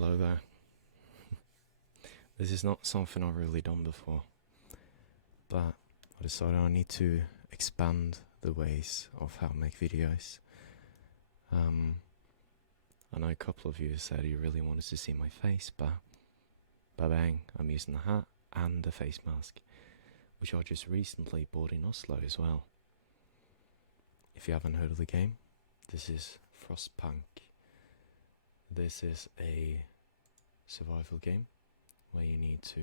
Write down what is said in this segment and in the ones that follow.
Hello there. This is not something I've really done before, but I decided I need to expand the ways of how I make videos. I know a couple of you said you really wanted to see my face, but bang, I'm using the hat and the face mask, which I just recently bought in Oslo as well. If you haven't heard of the game, this is Frostpunk. This is a survival game where you need to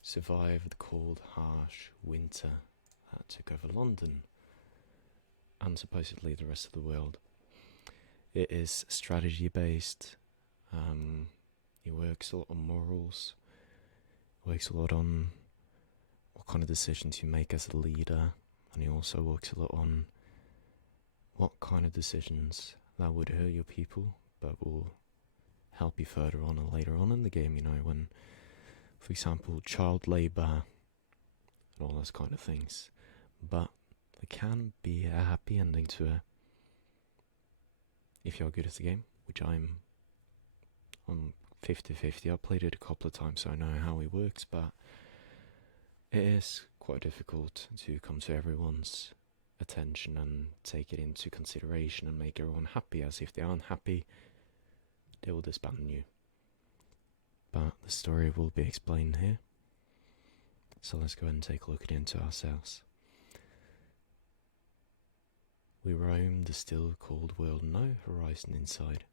survive the cold, harsh winter that took over London and supposedly the rest of the world. It is strategy based. It works a lot on morals. It works a lot on what kind of decisions you make as a leader, and it also works a lot on what kind of decisions that would hurt your people but will help you further on and later on in the game, you know, when, for example, child labour and all those kind of things. But there can be a happy ending to it if you're good at the game, which I'm on 50-50. I've played it a couple of times, so I know how it works, but it is quite difficult to come to everyone's attention and take it into consideration and make everyone happy, as if they aren't happy, they will disband you. But the story will be explained here, so let's go ahead and take a look into ourselves. We roam the still cold world, no horizon inside,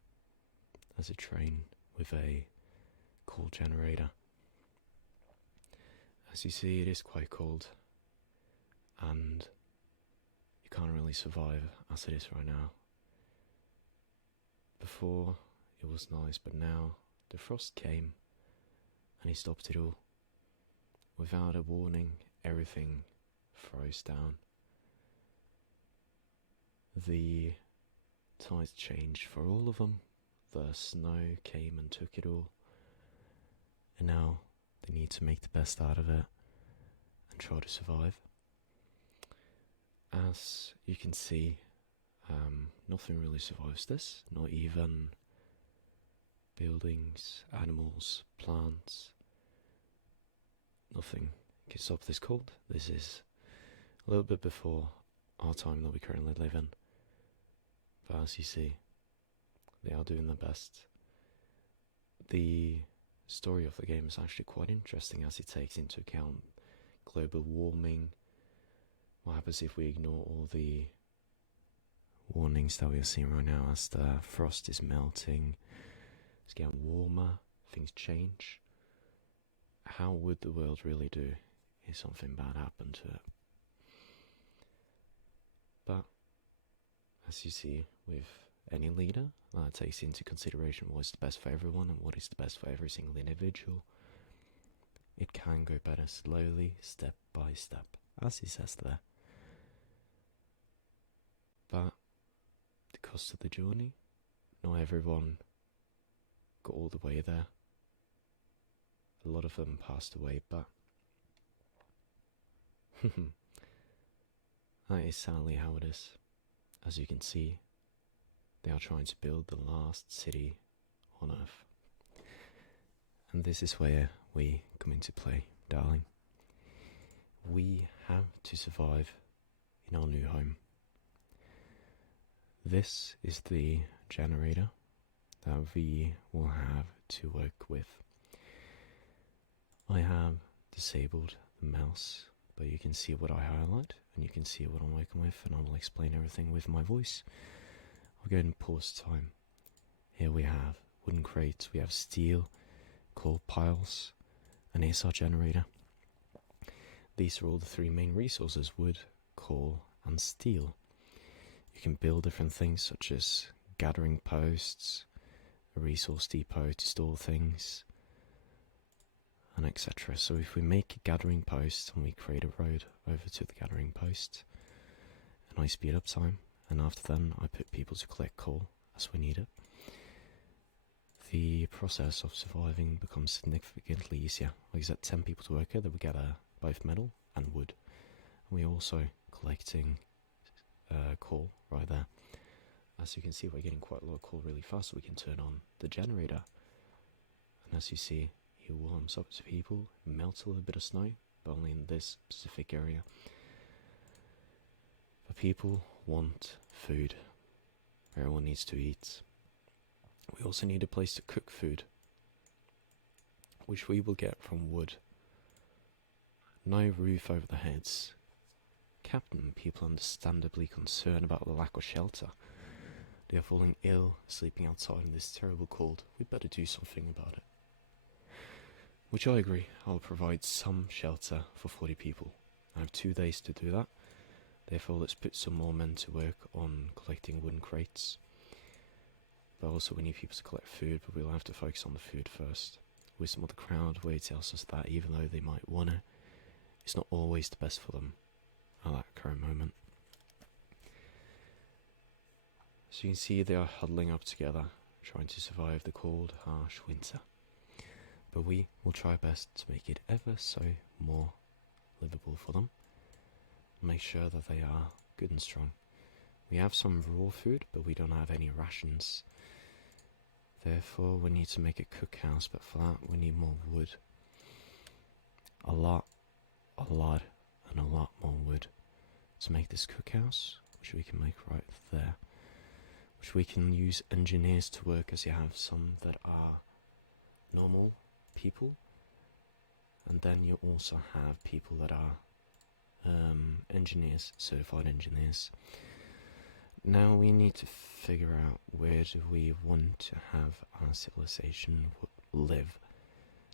as a train with a coal generator. As you see, it is quite cold, and you can't really survive as it is right now. Before, it was nice, but now the frost came and he stopped it all. Without a warning, everything froze down. The tides changed for all of them. The snow came and took it all. And now they need to make the best out of it and try to survive. As you can see, nothing really survives this, not even buildings, animals, plants. Nothing can stop this cold. This is a little bit before our time that we currently live in. But as you see, they are doing their best. The story of the game is actually quite interesting, as it takes into account global warming. What happens if we ignore all the warnings that we are seeing right now, as the frost is melting, it's getting warmer, things change? How would the world really do if something bad happened to it? But as you see, with any leader that takes into consideration what is the best for everyone and what is the best for every single individual, it can go better slowly, step by step, as he says there. But the cost of the journey, not everyone got all the way there. A lot of them passed away, but that is sadly how it is. As you can see, they are trying to build the last city on Earth. And this is where we come into play, darling. We have to survive in our new home. This is the generator that we will have to work with. I have disabled the mouse, but you can see what I highlight and you can see what I'm working with, and I will explain everything with my voice. I'll go ahead and pause time. Here we have wooden crates, we have steel, coal piles, and here's our generator. These are all the three main resources: wood, coal, and steel. You can build different things such as gathering posts, a resource depot to store things, and etc. So if we make a gathering post and we create a road over to the gathering post, and I speed up time, and after then I put people to collect coal as we need it, the process of surviving becomes significantly easier. Like I said, 10 people to work here, then we gather both metal and wood. And we're also collecting coal right there. as you can see, we're getting quite a lot of coal really fast, so we can turn on the generator. And as you see, it warms up to people, melts a little bit of snow, but only in this specific area. But people want food. Everyone needs to eat. We also need a place to cook food, which we will get from wood. No roof over their heads. Captain, people understandably concerned about the lack of shelter. They are falling ill, sleeping outside in this terrible cold. We'd better do something about it. Which I agree, I'll provide some shelter for 40 people. I have 2 days to do that. Therefore, let's put some more men to work on collecting wooden crates. But also we need people to collect food, but we'll have to focus on the food first. Wisdom of the crowd where it tells us that even though they might want it, it's not always the best for them at that current moment. So you can see they are huddling up together, trying to survive the cold, harsh winter. But we will try our best to make it ever so more livable for them. Make sure that they are good and strong. We have some raw food, but we don't have any rations. Therefore, we need to make a cookhouse, but for that we need more wood. A lot, and a lot more wood to make this cookhouse, which we can make right there. Which we can use engineers to work, as you have some that are normal people, and then you also have people that are engineers, certified engineers. Now we need to figure out where do we want to have our civilization live.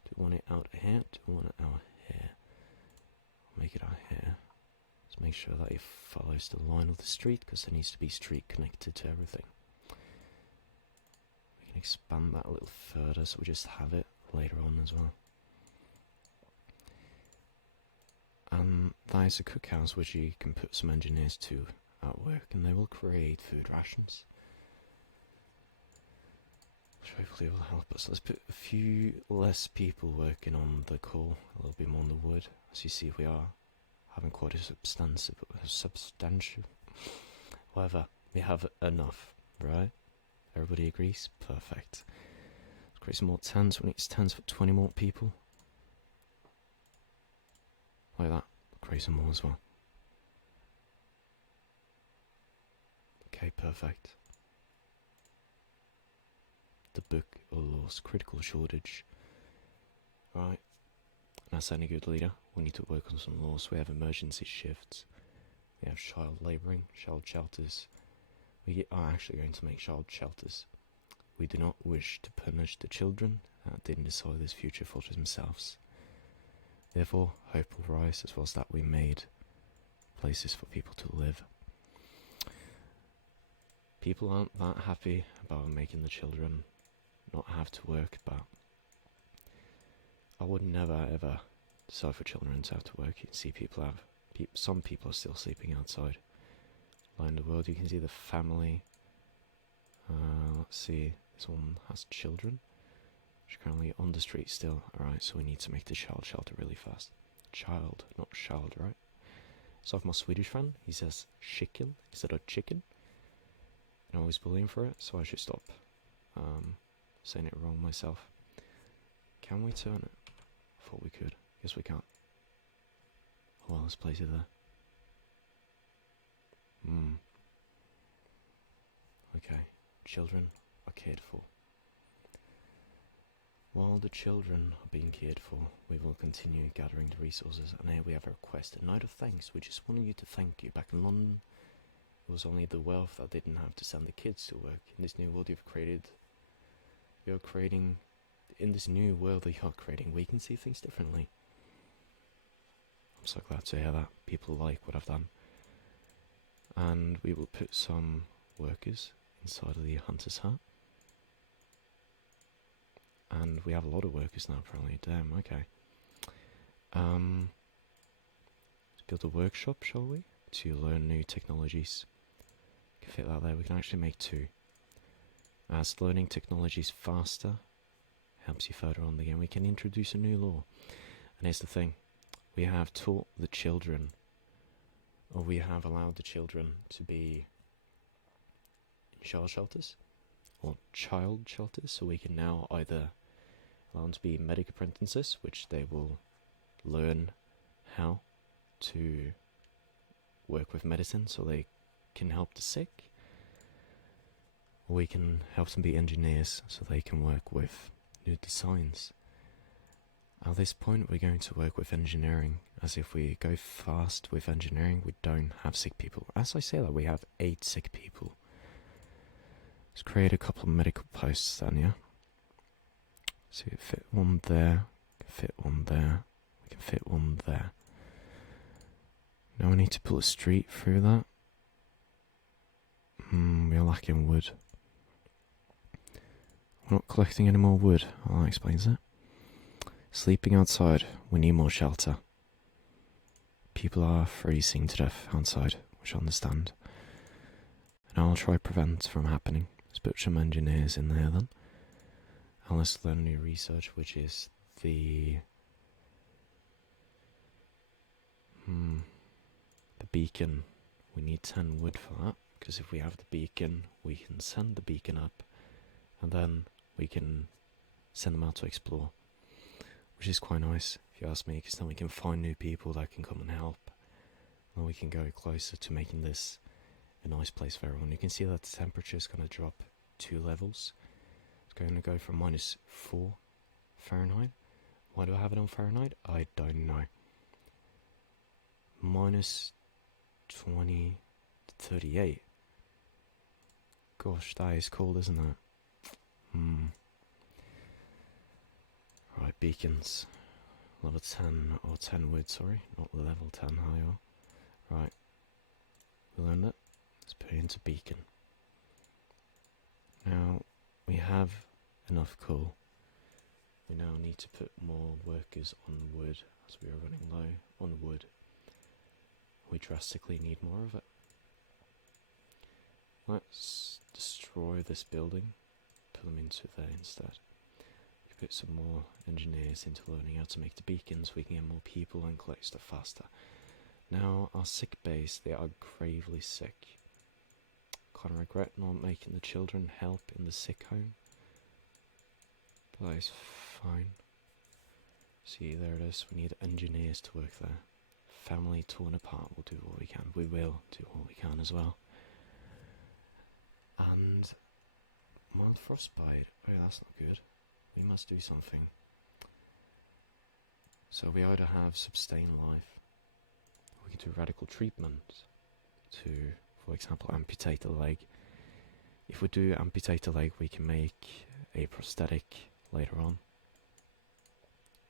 Do we want it out here? Do we want it out here? Make it out here. Let's make sure that it follows the line of the street, because there needs to be street connected to everything. We can expand that a little further so we just have it later on as well. And that is a cookhouse which you can put some engineers to at work, and they will create food rations, which hopefully will help us. Let's put a few less people working on the coal, a little bit more on the wood. As you see, we are having quite a substantial. However, we have enough, right? Everybody agrees? Perfect. Let's create some more tents. We need tents for 20 more people. Like that. Create some more as well. Okay, perfect. The book of laws, critical shortage. Right. And as any good leader, we need to work on some laws. We have emergency shifts. We have child labouring, child shelters. We are actually going to make child shelters. We do not wish to punish the children that didn't decide this future for themselves. Therefore, hope will rise, as well as that we made places for people to live. People aren't that happy about making the children not have to work, but I would never ever decide for children to have to work. You can see some people are still sleeping outside. Around the world, you can see the family. Let's see, this one has children. She's currently on the street still. Alright, so we need to make the child shelter really fast. Child, not child, right? So I have my Swedish friend, he says chicken instead of chicken. And I always bullying for it, so I should stop saying it wrong myself. Can we turn it? I thought we could. Guess we can't. Oh well, let's place it there. Okay, children are cared for. While the children are being cared for, we will continue gathering the resources, and here we have a request, a note of thanks. We just wanted you to thank you. Back in London, it was only the wealth that didn't have to send the kids to work. In this new world in this new world that you're creating, we can see things differently. I'm so glad to hear that people like what I've done. And we will put some workers inside of the hunter's hut. And we have a lot of workers now, apparently. Damn, okay. Let's build a workshop, shall we? To learn new technologies. Can fit that there. We can actually make 2. As learning technologies faster helps you further on the game, we can introduce a new law. And here's the thing. We have taught the children, or we have allowed the children to be child shelters, or child shelters, so we can now either allow them to be medic apprentices, which they will learn how to work with medicine so they can help the sick, or we can help them be engineers so they can work with new designs. At this point, we're going to work with engineering, as if we go fast with engineering, we don't have sick people. As I say that, we have 8 sick people. Let's create a couple of medical posts then, yeah? So we can fit one there, we can fit one there, we can fit one there. Now we need to put a street through that. We are lacking wood. We're not collecting any more wood. Oh, that explains it. Sleeping outside. We need more shelter. People are freezing to death outside, which I understand. And I'll try to prevent from happening. Let's put some engineers in there then. And let's learn new research, which is the beacon. We need 10 wood for that, because if we have the beacon, we can send the beacon up, and then we can send them out to explore, which is quite nice, if you ask me, because then we can find new people that can come and help, and we can go closer to making this a nice place for everyone. You can see that the temperature is going to drop 2 levels. It's going to go from -4 Fahrenheit. Why do I have it on Fahrenheit? I don't know. -20 to 38. Gosh, that is cold, isn't it? Right, beacons. Level 10, or 10 wood, sorry. Not level 10 higher. Right. We learned it. Let's put it into beacon. Now, we have enough coal. We now need to put more workers on wood, as we are running low on wood. We drastically need more of it. Let's destroy this building, put them into there instead. We put some more engineers into learning how to make the beacons, we can get more people and collect stuff faster. Now, our sick base, they are gravely sick. Kind of regret not making the children help in the sick home, but that is fine. See, there it is, we need engineers to work there. Family torn apart, we'll do what we can. We will do what we can as well. And mild frostbite. Oh, that's not good. We must do something. So we either have sustain life, or we can do radical treatment to, for example, amputate a leg. If we do amputate a leg, we can make a prosthetic later on.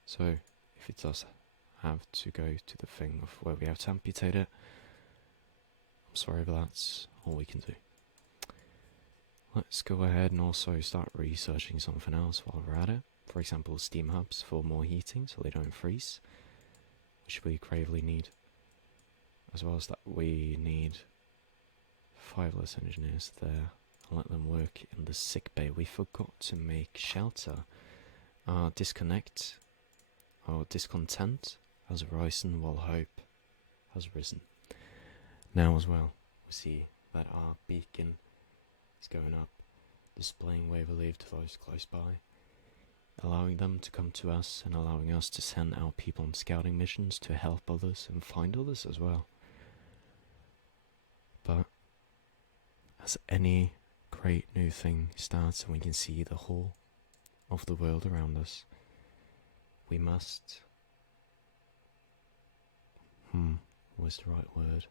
So if it does have to go to the thing of where we have to amputate it, I'm sorry, but that's all we can do. Let's go ahead and also start researching something else while we're at it. For example, steam hubs for more heating so they don't freeze, which we gravely need. As well as that, we need 5 less engineers there and let them work in the sick bay. We forgot to make shelter. Discontent has arisen while hope has risen. Now as well, we see that our beacon is going up, displaying where we live to those close by, allowing them to come to us and allowing us to send our people on scouting missions to help others and find others as well. But as any great new thing starts and we can see the whole of the world around us, we must... what's the right word?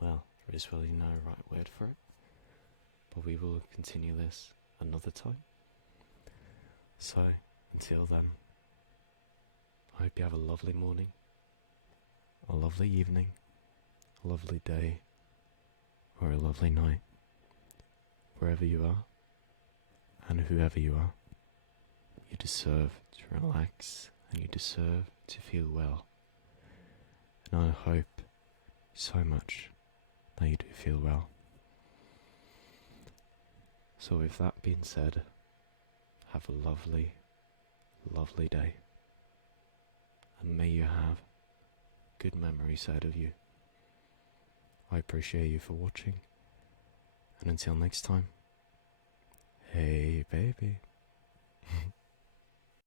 Well, there is really no right word for it, but we will continue this another time. So, until then, I hope you have a lovely morning, a lovely evening, a lovely day, or a lovely night, wherever you are, and whoever you are. You deserve to relax, and you deserve to feel well. And I hope so much that you do feel well. So with that being said, have a lovely, lovely day. And may you have good memories ahead of you. I appreciate you for watching, And until next time, hey